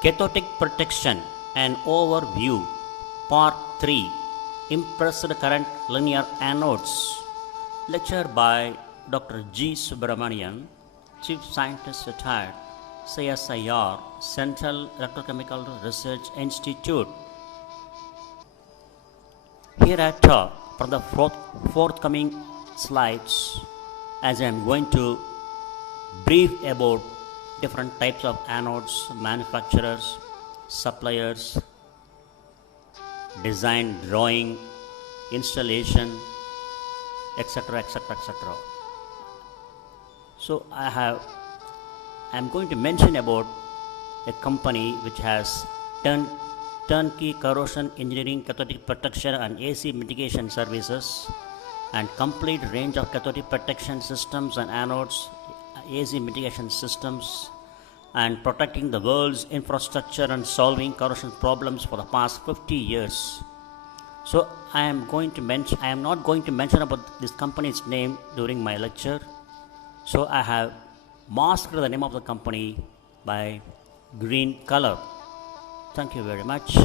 Cathodic Protection, an Overview, Part 3, Impressed Current Linear Anodes. Lecture by Dr.G.Subramanian, Chief Scientist Retired, CSIR, Central Electrochemical Research Institute. Hereafter, for the forthcoming slides, as I am going to brief about different types of anodes, manufacturers, suppliers, design, drawing, installation, etc. etc. etc. So I am going to mention about a company which has turnkey corrosion engineering, cathodic protection and AC mitigation services, and complete range of cathodic protection systems and anodes, AC mitigation systems, and protecting the world's infrastructure and solving corrosion problems for the past 50 years. So I am not going to mention about this company's name during my lecture. So I have masked the name of the company by green color. Thank you very much.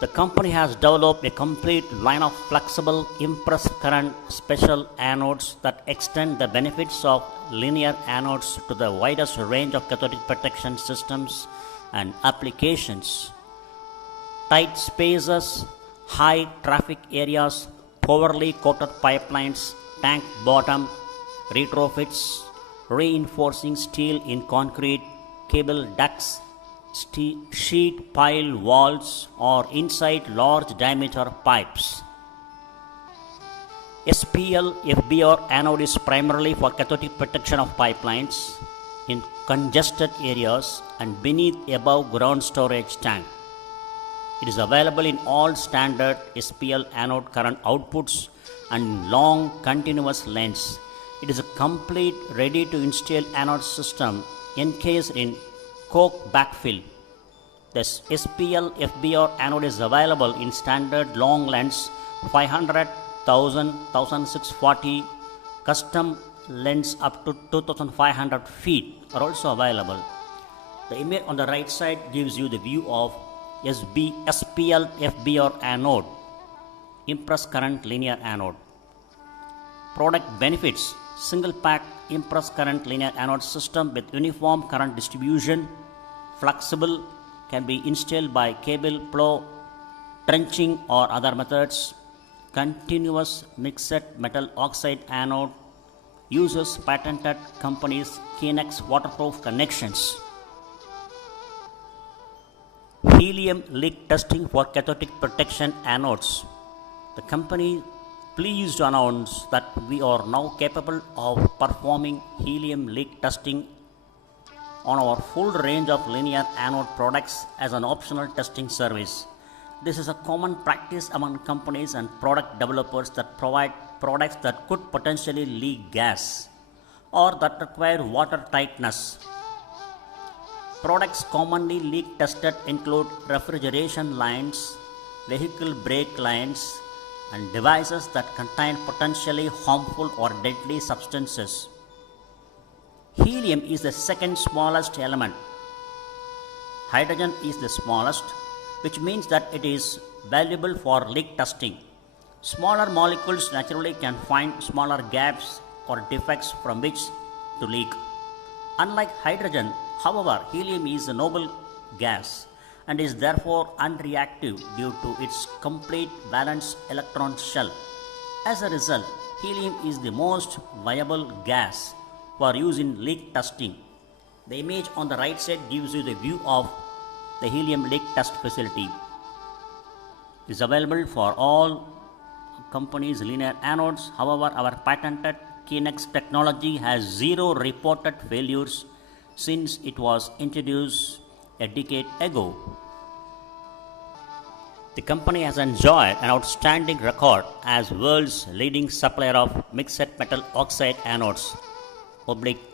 The company has developed a complete line of flexible impressed current special anodes that extend the benefits of linear anodes to the widest range of cathodic protection systems and applications. Tight spaces, high traffic areas, poorly coated pipelines, tank bottom retrofits, reinforcing steel in concrete, cable ducts, sheet pile walls, or inside large diameter pipes. SPL FBR anode is primarily for cathodic protection of pipelines in congested areas and beneath above ground storage tank. It is available in all standard SPL anode current outputs and long continuous lengths. It is a complete ready to install anode system encased in coke backfill. The SPL FBR anode is available in standard long lengths 500, 1000, 1640, custom lengths up to 2500 feet are also available. The image on the right side gives you the view of SPL FBR anode, impressed current linear anode. Product benefits: single pack impressed current linear anode system with uniform current distribution, flexible, can be installed by cable plow, trenching or other methods. Continuous mixed metal oxide anode, uses patented company's Kinex waterproof connections. Helium leak testing for cathodic protection anodes. The company pleased to announce that we are now capable of performing helium leak testing on our full range of linear anode products as an optional testing service. This is a common practice among companies and product developers that provide products that could potentially leak gas or that require water tightness. Products commonly leak tested include refrigeration lines, vehicle brake lines, and devices that contain potentially harmful or deadly substances. Helium is the second smallest element. Hydrogen is the smallest, which means that it is valuable for leak testing. Smaller molecules naturally can find smaller gaps or defects from which to leak. Unlike hydrogen, however, helium is a noble gas and is therefore unreactive due to its complete valence electron shell. As a result, helium is the most viable gas for use in leak testing. The image on the right side gives you the view of the helium leak test facility. It is available for all companies' linear anodes. However, our patented Kinex technology has zero reported failures since it was introduced a decade ago. The company has enjoyed an outstanding record as world's leading supplier of mixed metal oxide anodes,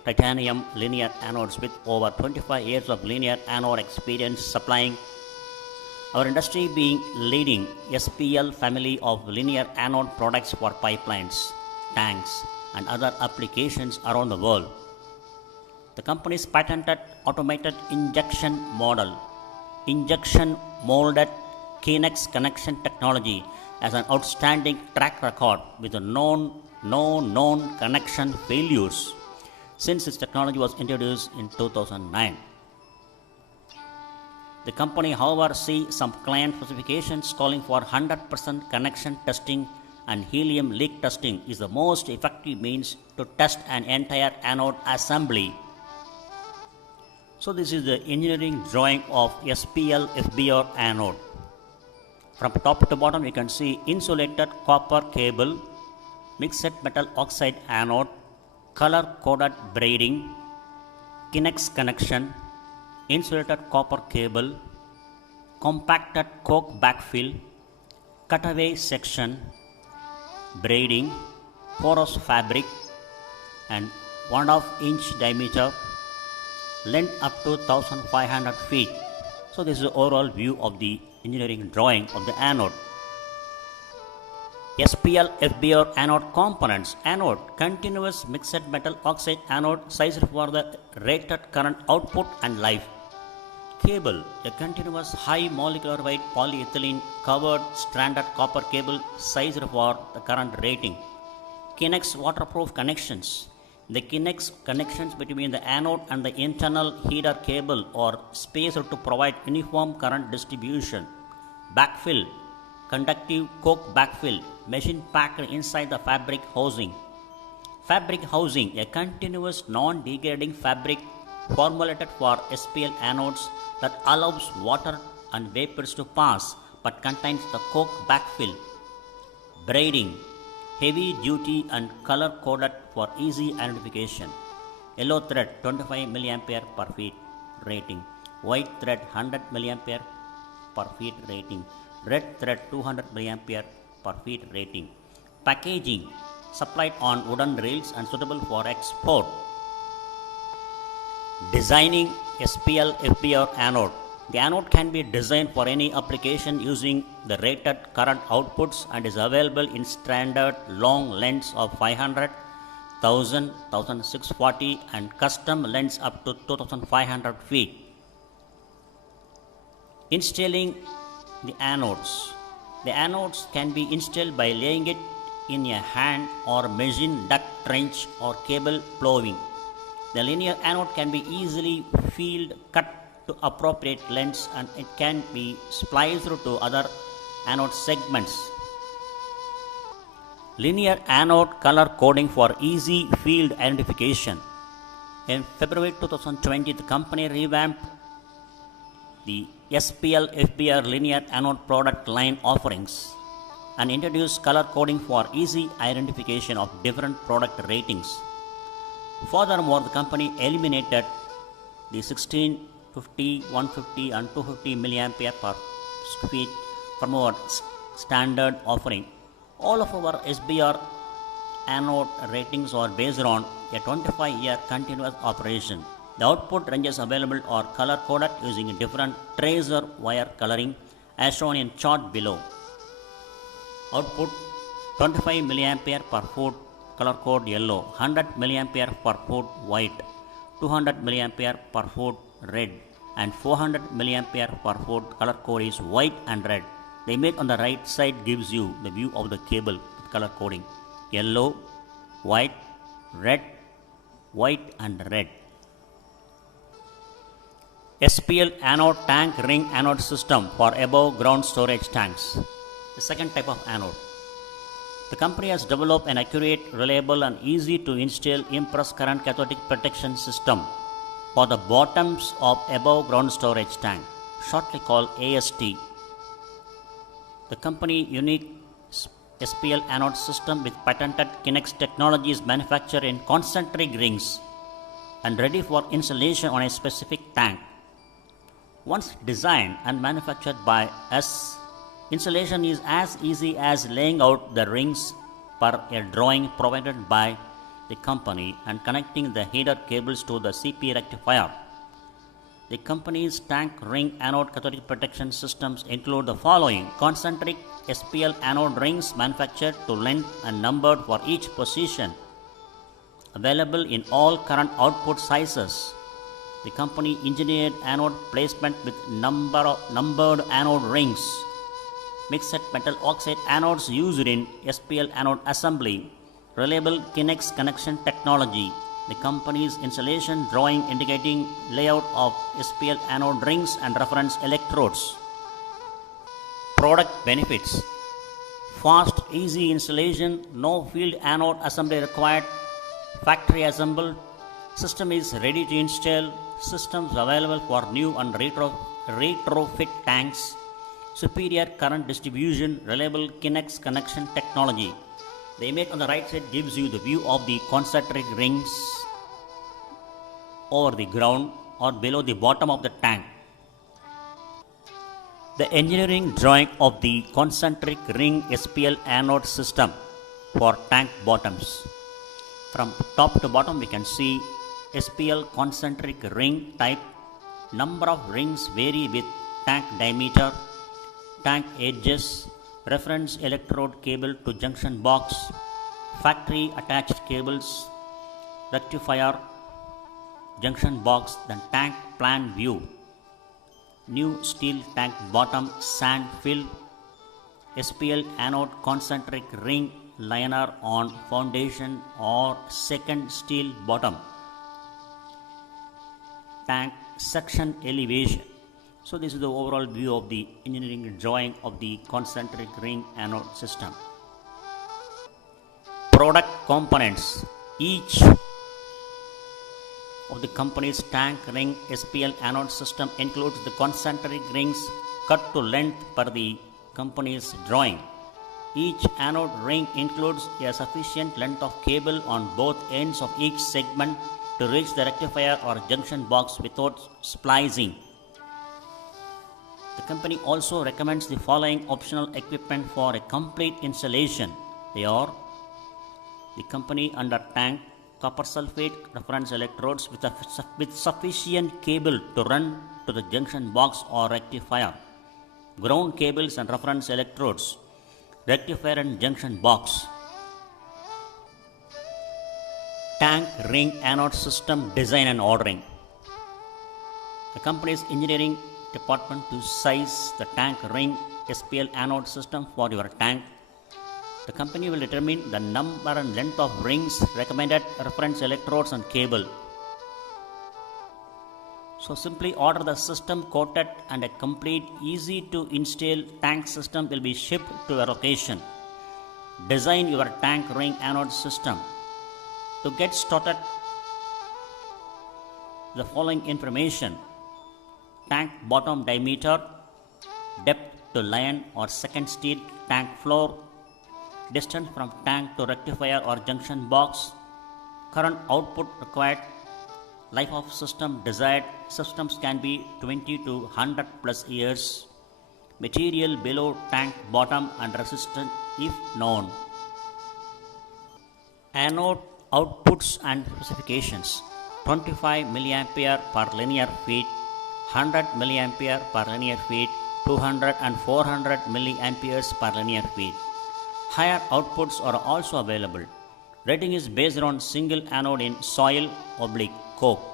titanium linear anodes, with over 25 years of linear anode experience supplying our industry being leading SPL family of linear anode products for pipelines, tanks, and other applications around the world. The company's patented automated injection molded Kinex connection technology has an outstanding track record with no known connection failures since its technology was introduced in 2009. The company, however, sees some client specifications calling for 100% connection testing, and helium leak testing is the most effective means to test an entire anode assembly. So this is the engineering drawing of SPL FBR anode. From top to bottom you can see insulated copper cable, mixed metal oxide anode, color coded braiding, Kinex connection, insulated copper cable, compacted coke backfill, cutaway section, braiding, porous fabric, and 1.5 inch diameter, length up to 1500 feet. So this is the overall view of the engineering drawing of the anode. SPL FBR anode components. Anode, continuous mixed metal oxide anode sized for the rated current output and life. Cable, a continuous high molecular weight polyethylene covered stranded copper cable sized for the current rating. Kinex waterproof connections. The Kinex connections between the anode and the internal heater cable are spaced to provide uniform current distribution. Backfill, conductive coke backfill, machine packed inside the fabric housing. Fabric housing, a continuous non-degrading fabric formulated for SPL anodes that allows water and vapors to pass but contains the coke backfill. Braiding, heavy duty and color coded for easy identification. Yellow thread 25 mA per feet rating, white thread 100 mA per feet rating, red thread 200 mA per feet rating. Packaging, supplied on wooden rails and suitable for export. Designing SPL FBR anode. The anode can be designed for any application using the rated current outputs and is available in standard long lengths of 500, 1000, 1640 and custom lengths up to 2500 feet. Installing the anodes. The anodes can be installed by laying it in a hand or machine duct trench or cable ploughing. The linear anode can be easily field cut to appropriate lengths and it can be spliced to other anode segments. Linear anode color coding for easy field identification. In February 2020, the company revamped the SPL FBR linear anode product line offerings and introduced color coding for easy identification of different product ratings. Furthermore, the company eliminated the 16, 50, 150 and 250 mA per feet from our standard offering. All of our SBR anode ratings are based on a 25-year continuous operation. The output ranges available are color coded using different tracer wire coloring as shown in chart below. Output 25 mA per foot color code yellow, 100 mA per foot white, 200 mA per foot red and 400 mA per foot color code is white and red. The image on the right side gives you the view of the cable with color coding yellow, white, red, white and red. SPL anode tank ring anode system for above ground storage tanks. The second type of anode. The company has developed an accurate, reliable and easy to install impulse current cathodic protection system for the bottoms of above ground storage tank, shortly called AST. The company unique SPL anode system with patented Kinex technology is manufactured in concentric rings and ready for installation on a specific tank. Once designed and manufactured by us, installation is as easy as laying out the rings per a drawing provided by the company and connecting the heater cables to the CP rectifier. The company's tank ring anode cathodic protection systems include the following: concentric SPL anode rings manufactured to length and numbered for each position, available in all current output sizes. The company engineered anode placement with numbered anode rings. Mixed metal oxide anodes used in SPL anode assembly. Reliable Kinex connection technology. The company's installation drawing indicating layout of SPL anode rings and reference electrodes. Product benefits: fast, easy installation, no field anode assembly required, factory assembled, system is ready to install, systems available for new and retrofit tanks, superior current distribution, reliable Kinex connection technology. The image on the right side gives you the view of the concentric rings over the ground or below the bottom of the tank. The engineering drawing of the concentric ring SPL anode system for tank bottoms. From top to bottom we can see SPL concentric ring type. Number of rings vary with tank diameter, tank edges, reference electrode cable to junction box, factory attached cables, rectifier, junction box, then tank plan view. New steel tank bottom sand fill, SPL anode concentric ring liner on foundation or second steel bottom. Tank section elevation. So this is the overall view of the engineering drawing of the concentric ring anode system. Product components. Each of the company's tank ring SPL anode system includes the concentric rings cut to length per the company's drawing. Each anode ring includes a sufficient length of cable on both ends of each segment to reach the rectifier or junction box without splicing. The company also recommends the following optional equipment for a complete installation. They are the company under tank copper sulfate reference electrodes with sufficient cable to run to the junction box or rectifier, ground cables and reference electrodes, rectifier and junction box. Tank ring anode system design and ordering. The company's engineering department to size the tank ring SPL anode system for your tank. The company will determine the number and length of rings, recommended reference electrodes and cable. So simply order the system coated and a complete easy to install tank system will be shipped to your location. Design your tank ring anode system. To get started, the following information: tank bottom diameter, depth to line or second steel tank floor, distance from tank to rectifier or junction box, current output required, life of system desired. Systems can be 20 to 100 plus years. Material below tank bottom and resistance if known. Anode outputs and specifications: 25 mA per linear feet, 100 mA per linear feet, 200 and 400 mA per linear feet. Higher outputs are also available. Rating is based on single anode in soil/coke.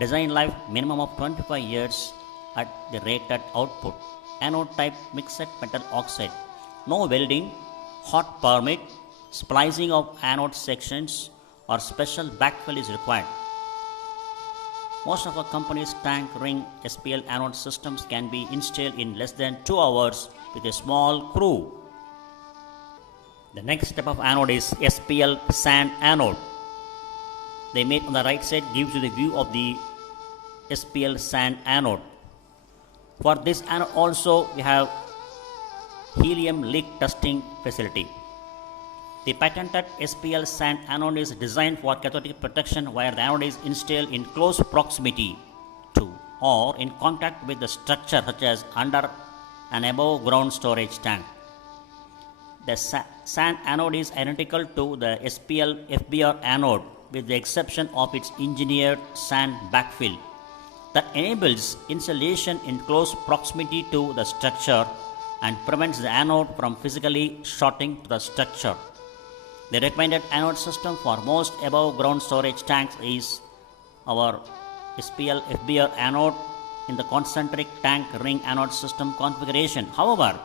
Design life minimum of 25 years at the rated output. Anode type mixed metal oxide. No welding, hot permit, splicing of anode sections or special backfill is required. Most of our company's tank ring SPL anode systems can be installed in less than 2 hours with a small crew. The next step of anode is SPL sand anode. The image on the right side gives you the view of the SPL sand anode. For this anode also we have helium leak testing facility. The patented SPL sand anode is designed for cathodic protection where the anode is installed in close proximity to or in contact with the structure such as under and above ground storage tank. The sand anode is identical to the SPL FBR anode with the exception of its engineered sand backfill that enables installation in close proximity to the structure and prevents the anode from physically shorting to the structure. The recommended anode system for most above ground storage tanks is our SPL FBR anode in the concentric tank ring anode system configuration. However,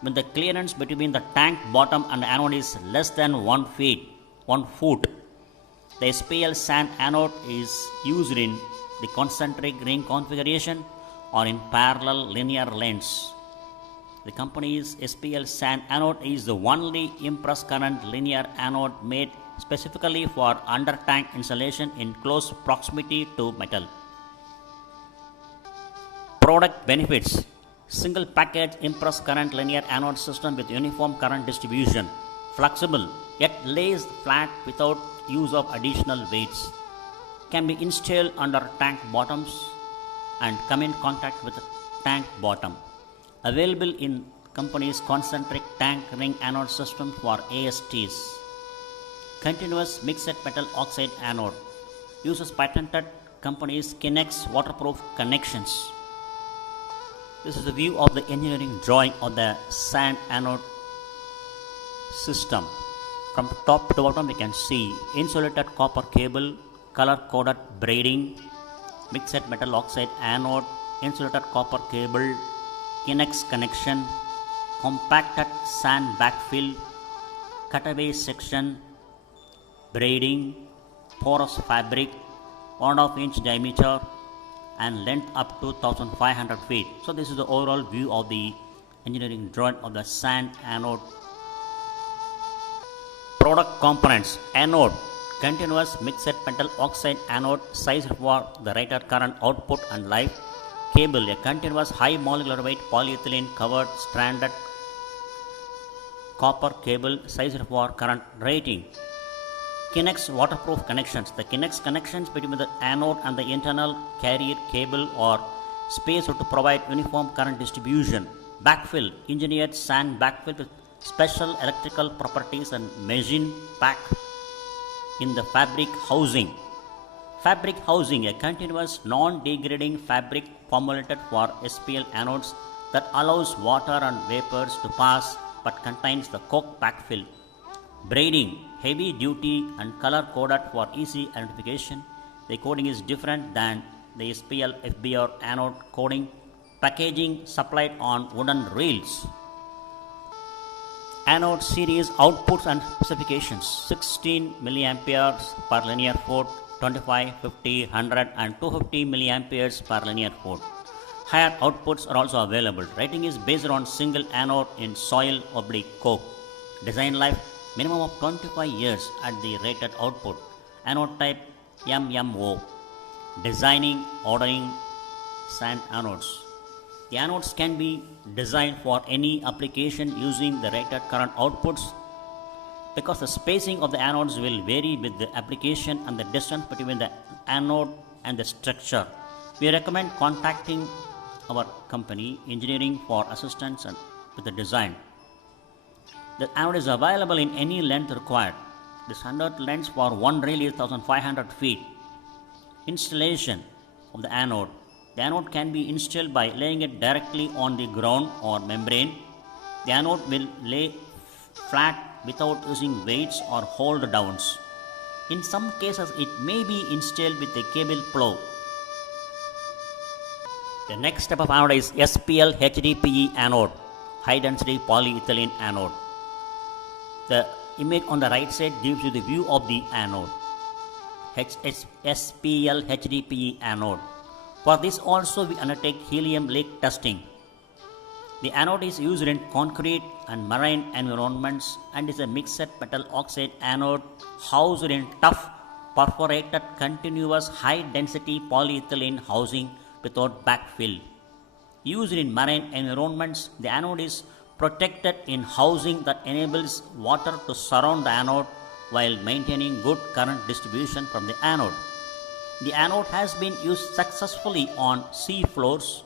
when the clearance between the tank bottom and anode is less than 1 foot, the SPL sand anode is used in the concentric ring configuration or in parallel linear lengths. The company's SPL sand anode is the only impressed current linear anode made specifically for under tank installation in close proximity to metal. Product benefits: single package impressed current linear anode system with uniform current distribution, flexible yet lays flat without use of additional weights, can be installed under tank bottoms and come in contact with the tank bottom. Available in company's concentric tank ring anode system for ASTs. Continuous mixed metal oxide anode uses patented company's Kinex waterproof connections. This is a view of the engineering drawing of the sand anode system. From top to bottom we can see insulated copper cable, color coded braiding, mixed metal oxide anode, insulated copper cable, Kinex connection, compacted sand backfill, cutaway section, braiding, porous fabric, 1.5 inch diameter and length up to 1500 feet. So this is the overall view of the engineering drawing of the sand anode. Product components: anode, continuous mixed metal oxide anode sized for the rated current output and life. Cable, a continuous high molecular weight polyethylene covered stranded copper cable sized for current rating. Kinex waterproof connections. The Kinex connections between the anode and the internal carrier cable are spaced to provide uniform current distribution. Backfill, engineered sand backfill with special electrical properties and machine packed in the fabric housing. Fabric housing, a continuous non-degrading fabric formulated for SPL anodes that allows water and vapors to pass but contains the coke backfill. Braiding, heavy duty and color coded for easy identification. The coding is different than the SPL FBR anode coding. Packaging supplied on wooden rails. Anode series outputs and specifications: 16 milliamperes per linear foot, 25, 50, 100 and 250 milliamperes per linear foot. Higher outputs are also available. Rating is based on single anode in soil/coke. Design life: minimum of 25 years at the rated output. Anode type MMO. Designing, ordering sand anodes. The anodes can be designed for any application using the rated current outputs. Because the spacing of the anodes will vary with the application and the distance between the anode and the structure, we recommend contacting our company engineering for assistance and with the design. The anode is available in any length required. The standard length for one rail is 1500 feet. Installation of the anode. The anode can be installed by laying it directly on the ground or membrane. The anode will lay flat without using weights or hold downs. In some cases, it may be installed with a cable plow. The next type of anode is SPL HDPE-Anode, high density polyethylene anode. The image on the right side gives you the view of the anode. SPL HDPE-Anode. For this also we undertake helium leak testing. The anode is used in concrete and marine environments and is a mixed metal oxide anode housed in tough perforated continuous high density polyethylene housing without backfill. Used in marine environments, the anode is protected in housing that enables water to surround the anode while maintaining good current distribution from the anode. The anode has been used successfully on sea floors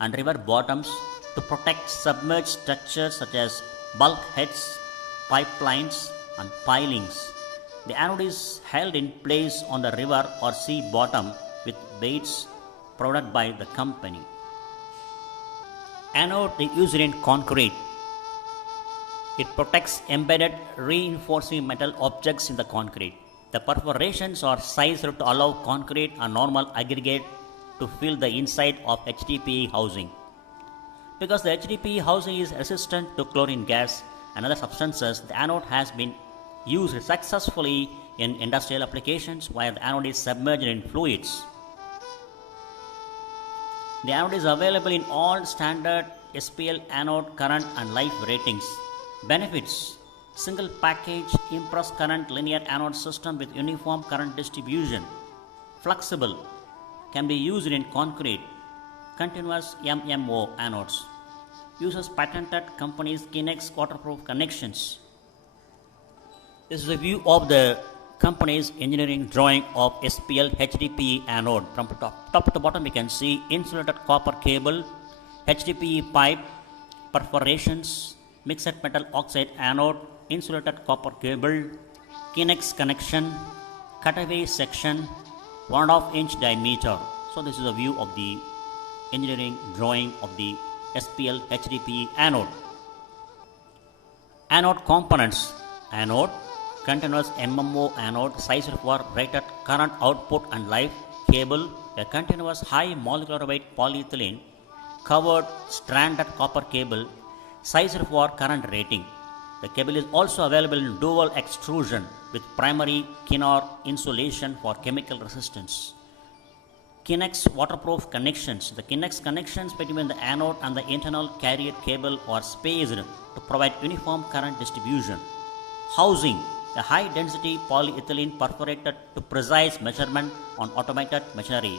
and river bottoms to protect submerged structures such as bulkheads, pipelines and pilings. The anode is held in place on the river or sea bottom with weights provided by the company. Anode is used in concrete. It protects embedded reinforcing metal objects in the concrete. The perforations are sized to allow concrete and normal aggregate to fill the inside of HDPE housing. Because the HDPE housing is resistant to chlorine gas and other substances, the anode has been used successfully in industrial applications where the anode is submerged in fluids. The anode is available in all standard SPL anode current and life ratings. Benefits: single package impressed current linear anode system with uniform current distribution. Flexible, can be used in concrete. Continuous MMO anodes. Uses patented company's Kinex waterproof connections. This is a view of the company's engineering drawing of SPL HDPE anode. From top to bottom, we can see insulated copper cable, HDPE pipe, perforations, mixed metal oxide anode, insulated copper cable, Kinex connection, cutaway section, 1.5 inch diameter. So this is a view of the engineering drawing of the SPL HDPE anode. Anode components: anode, continuous MMO anode sized for rated current output and life, cable, a continuous high molecular weight polyethylene covered stranded copper cable sized for current rating. The cable is also available in dual extrusion with primary Kinor insulation for chemical resistance. Kinex waterproof connections. The Kinex connections between the anode and the internal carrier cable are spaced to provide uniform current distribution. Housing: a high density polyethylene perforated to precise measurement on automated machinery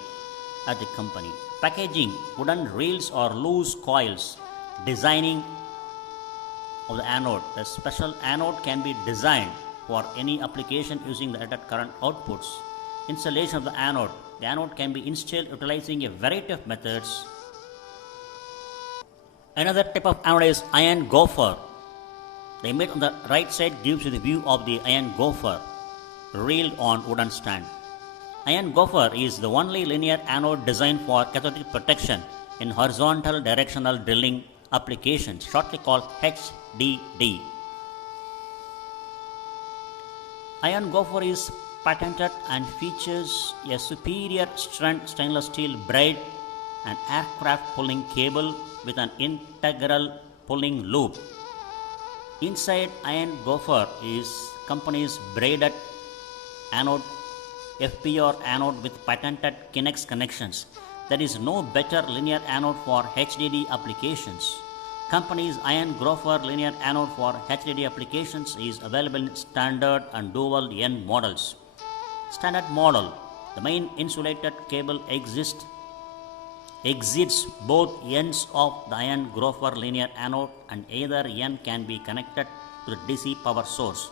at the company. Packaging: wooden reels or loose coils. Designing of the anode. The special anode can be designed for any application using the rated current outputs. Installation of the anode. The anode can be installed utilizing a variety of methods. Another type of anode is iron gopher. The image on the right side gives you the view of the iron gopher reeled on wooden stand. Iron gopher is the only linear anode designed for cathodic protection in horizontal directional drilling applications, shortly called HDD. Iron gopher is patented and features a superior strength stainless steel braid and aircraft pulling cable with an integral pulling loop. Inside iron gopher is company's braided anode, FPR anode with patented Kinex connections. There is no better linear anode for HDD applications. Company's iron gopher linear anode for HDD applications is available in standard and dual N models. Standard model: the main insulated cable exits both ends of the iron gopher linear anode and either end can be connected to the DC power source.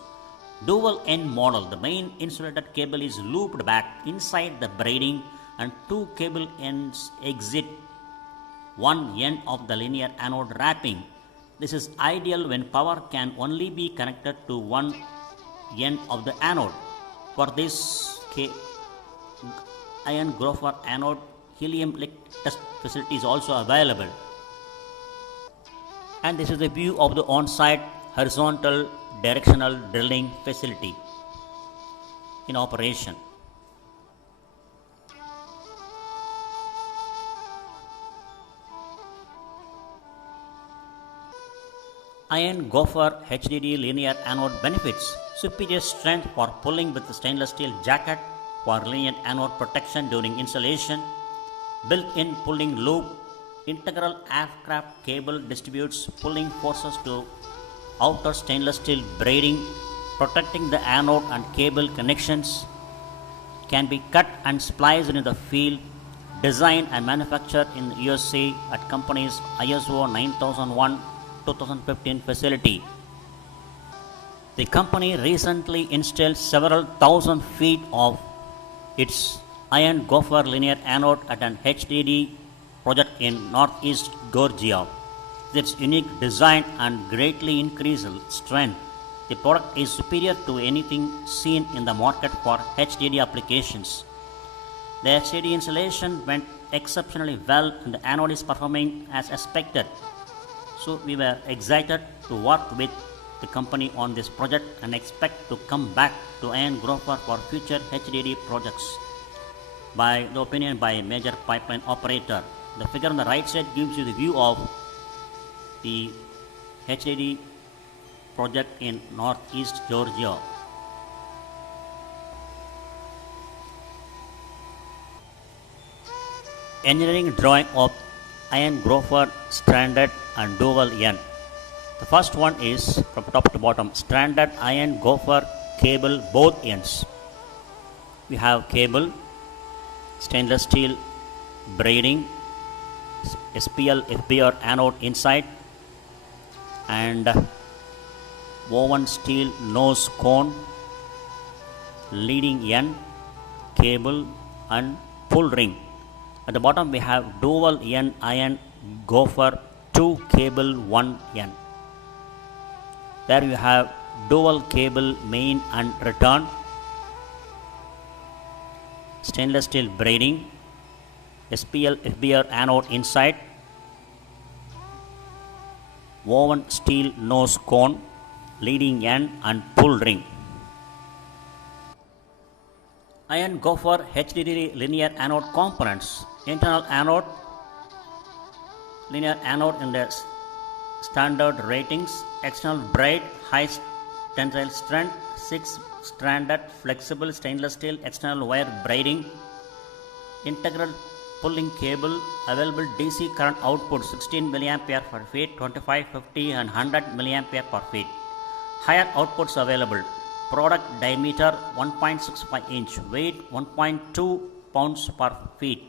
Dual N model: the main insulated cable is looped back inside the braiding and two cable ends exit one end of the linear anode wrapping. This is ideal when power can only be connected to one end of the anode. For this iron gopher anode, helium leak test facility is also available. And this is the view of the on-site horizontal directional drilling facility in operation. Iron gopher HDD linear anode benefits: superior strength for pulling with the stainless steel jacket for linear anode protection during installation, built-in pulling loop, integral aircraft cable distributes pulling forces to outer stainless steel braiding, protecting the anode and cable connections, can be cut and spliced in the field, designed and manufactured in the USA at company's ISO 9001-2015 facility. The company recently installed several thousand feet of its iron gopher linear anode at an HDD project in northeast Georgia. With its unique design and greatly increased strength, the product is superior to anything seen in the market for HDD applications. The HDD installation went exceptionally well and the anode is performing as expected. So we were excited to work with the company on this project and expect to come back to Gopher for future HDD projects by the opinion by a major pipeline operator. The figure on the right side gives you the view of the HDD project in northeast Georgia. Engineering drawing of iron Gopher stranded and dual N. The first one is from top to bottom, stranded iron Gopher cable both ends. We have cable, stainless steel braiding, SPL FBR anode inside, and woven steel nose cone, leading N, cable and pull ring. At the bottom we have dual N iron Gopher 2 cable 1 N. There you have dual cable main and return, stainless steel braiding, SPL FBR anode inside, woven steel nose cone, leading N and pull ring. Iron Gopher HDD linear anode components. Internal anode, linear anode in the standard ratings, external braid, high tensile strength, 6 stranded flexible stainless steel external wire braiding, integral pulling cable, available DC current output 16 mA per feet, 25, 50 and 100 mA per feet. Higher outputs available. Product diameter 1.65 inch, weight 1.2 pounds per feet.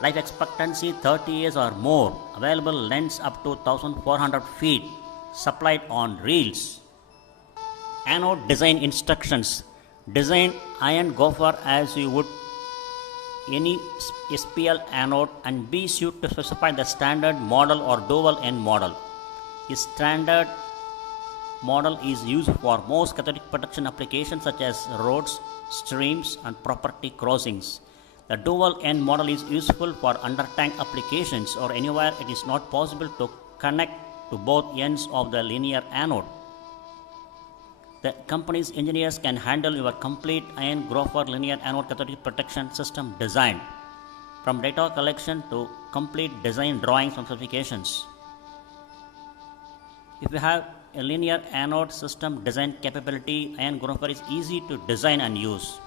Life expectancy 30 years or more. Available lengths up to 1400 feet. Supplied on reels. Anode design instructions. Design iron Gopher as you would any SPL anode and be sure to specify the standard model or dual N model. A standard model is used for most cathodic protection applications such as roads, streams and property crossings. The dual N model is useful for undertank applications or anywhere it is not possible to connect to both ends of the linear anode. The company's engineers can handle your complete iron Gopher linear anode cathodic protection system design, from data collection to complete design drawings and specifications. If you have a linear anode system design capability, iron Gopher is easy to design and use.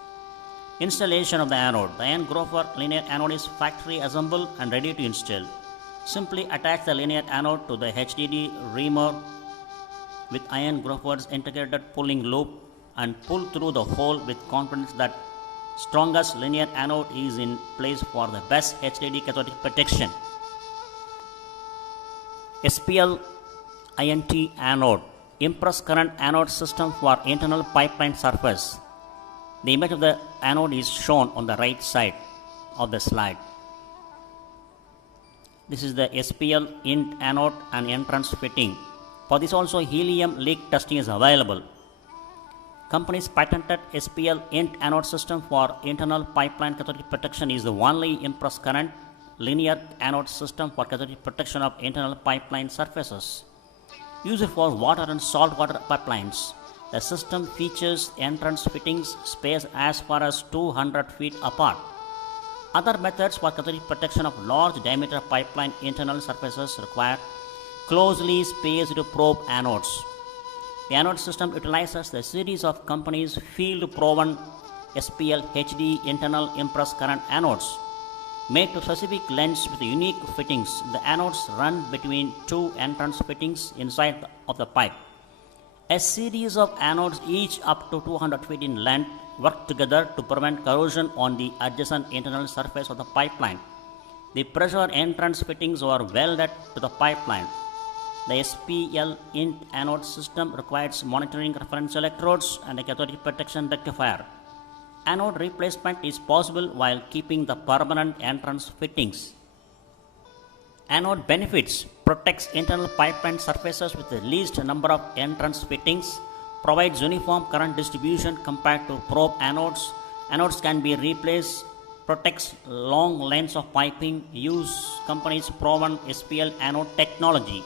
Installation of the anode. The iron Gopher linear anode is factory assembled and ready to install. Simply attach the linear anode to the HDD reamer with iron Gopher's integrated pulling loop and pull through the hole with confidence that strongest linear anode is in place for the best HDD cathodic protection. SPL INT anode, impulse current anode system for internal pipeline surface. The image of the anode is shown on the right side of the slide. This is the SPL INT anode and entrance fitting. For this also helium leak testing is available. Company's patented SPL INT anode system for internal pipeline cathodic protection is the only impulse current linear anode system for cathodic protection of internal pipeline surfaces. Used for water and saltwater pipelines. The system features entrance fittings spaced as far as 200 feet apart. Other methods for cathodic protection of large diameter pipeline internal surfaces require closely spaced probe anodes. The anode system utilizes the series of companies' field-proven SPL HD internal impulse current anodes. Made to specific lengths with unique fittings, the anodes run between two entrance fittings inside of the pipe. A series of anodes, each up to 200 feet in length, work together to prevent corrosion on the adjacent internal surface of the pipeline. The pressure entrance fittings are welded to the pipeline. The SPL INT anode system requires monitoring reference electrodes and a cathodic protection rectifier. Anode replacement is possible while keeping the permanent entrance fittings. Anode benefits: protects internal pipeline surfaces with the least number of entrance fittings, provides uniform current distribution compared to probe anodes. Anodes can be replaced, protects long lengths of piping, use company's proven SPL anode technology.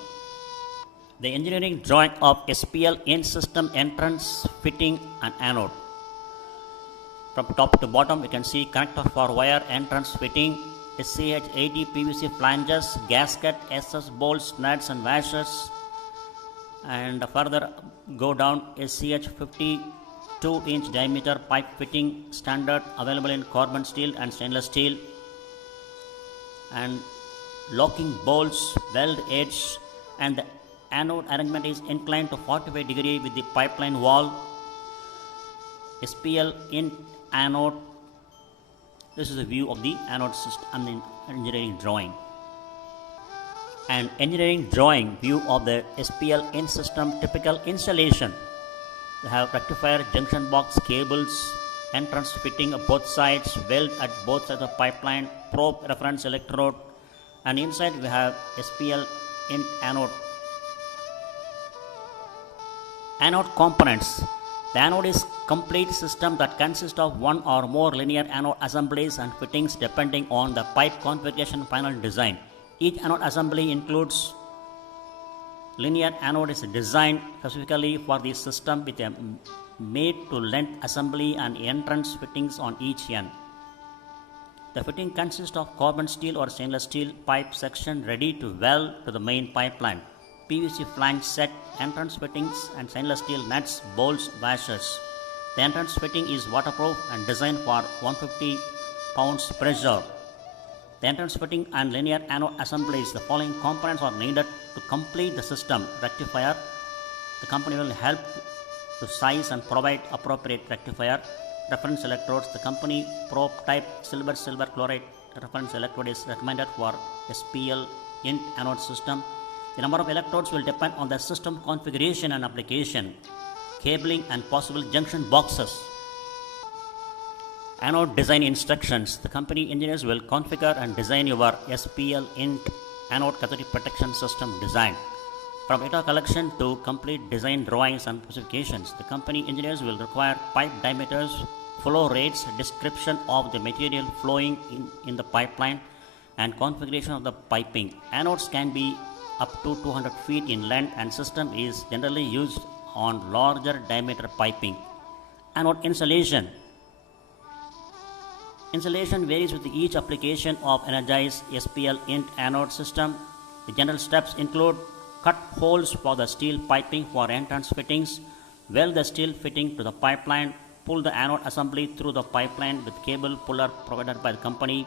The engineering drawing of SPL in system entrance, fitting and anode. From top to bottom you can see connector for wire entrance fitting, SCH 80 PVC flanges, gasket, SS bolts, nuts and washers, and further go down SCH 52-inch diameter pipe fitting standard available in carbon steel and stainless steel, and locking bolts, weld edge, and the anode arrangement is inclined to 45 degree with the pipeline wall. SPL in anode. This is a view of the anode system engineering drawing. An engineering drawing view of the SPL in system typical installation. We have rectifier, junction box, cables, entrance fitting of both sides, weld at both sides of pipeline, probe reference electrode, and inside we have SPL in anode. Anode components. The anode is complete system that consists of one or more linear anode assemblies and fittings depending on the pipe configuration final design. Each anode assembly includes linear anode is designed specifically for the system with a made to length assembly and entrance fittings on each end. The fitting consists of carbon steel or stainless steel pipe section ready to weld to the main pipeline, PVC flange set, entrance fittings and stainless steel nuts, bolts, washers. The entrance fitting is waterproof and designed for 150 pounds pressure. The entrance fitting and linear anode assemblies, the following components are needed to complete the system. Rectifier. The company will help to size and provide appropriate rectifier. Reference electrodes. The company probe type silver chloride reference electrode is recommended for SPL in anode system. The number of electrodes will depend on the system configuration and application. Cabling and possible junction boxes. Anode design instructions. The company engineers will configure and design your SPL in anode cathodic protection system design. From data collection to complete design drawings and specifications, the company engineers will require pipe diameters, flow rates, description of the material flowing in the pipeline, and configuration of the piping. Anodes can be up to 200 feet in length and system is generally used on larger diameter piping. Anode installation. Installation varies with each application of energized SPL in anode system. The general steps include cut holes for the steel piping for entrance fittings, weld the steel fitting to the pipeline, pull the anode assembly through the pipeline with cable puller provided by the company,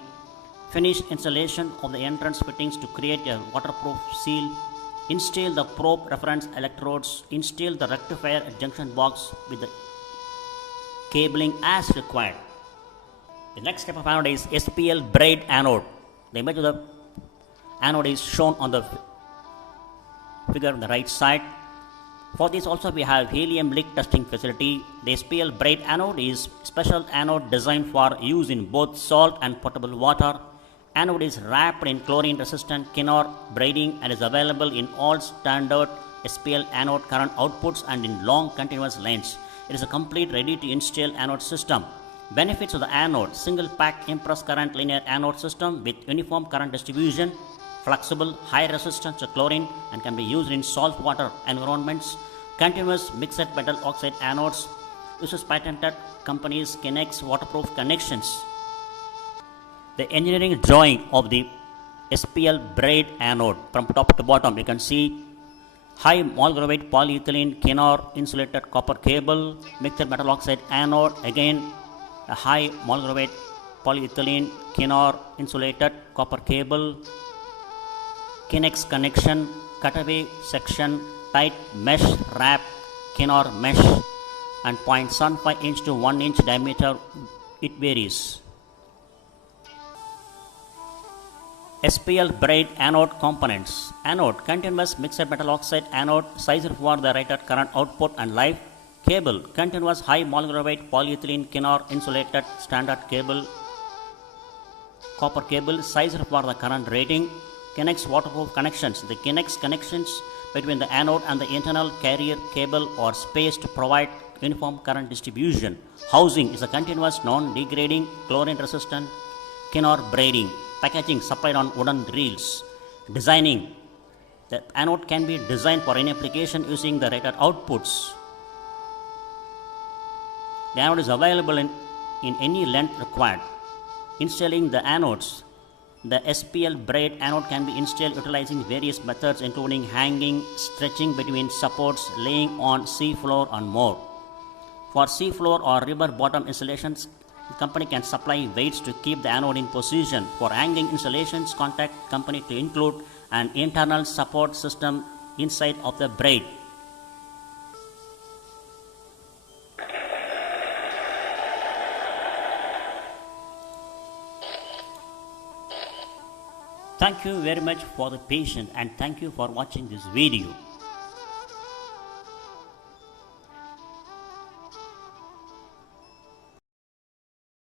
finish installation of the entrance fittings to create a waterproof seal, install the probe reference electrodes, install the rectifier at junction box with the cabling as required. The next step of anode is SPL Braid-Anode. The image of the anode is shown on the figure on the right side. For this also we have helium leak testing facility. The SPL Braid-Anode is special anode designed for use in both salt and potable water. Anode is wrapped in chlorine resistant Kinor braiding and is available in all standard SPL anode current outputs and in long continuous lengths. It is a complete ready to install anode system. Benefits of the anode: single pack impress current linear anode system with uniform current distribution, flexible, high resistance to chlorine and can be used in salt water environments. Continuous mixed metal oxide anodes uses patented company's Kinex waterproof connections. The engineering drawing of the SPL Braid-Anode, from top to bottom you can see high molecular weight polyethylene Kinor insulated copper cable, mixed metal oxide anode, again a high molecular weight polyethylene Kinor insulated copper cable, Kinex connection, cutaway section, tight mesh wrap, Kinor mesh, and 0.75 inch to 1 inch diameter, it varies. SPL Braid-Anode components. Anode, continuous mixed metal oxide anode, sized for the rated current output and life. Cable, continuous high molecular weight polyethylene Kinor insulated standard cable, copper cable, sized for the current rating. Kinex waterproof connections. The Kinex connections between the anode and the internal carrier cable are spaced to provide uniform current distribution. Housing is a continuous non-degrading chlorine resistant Kinor braiding. Packaging supplied on wooden reels. Designing. The anode can be designed for any application using the rated outputs. The anode is available in any length required. Installing the anodes. The SPL Braid-Anode can be installed utilizing various methods including hanging, stretching between supports, laying on sea floor and more. For sea floor or river bottom installations, the company can supply weights to keep the anode in position. For hanging installations, contact company to include an internal support system inside of the braid. Thank you very much for the patience and thank you for watching this video.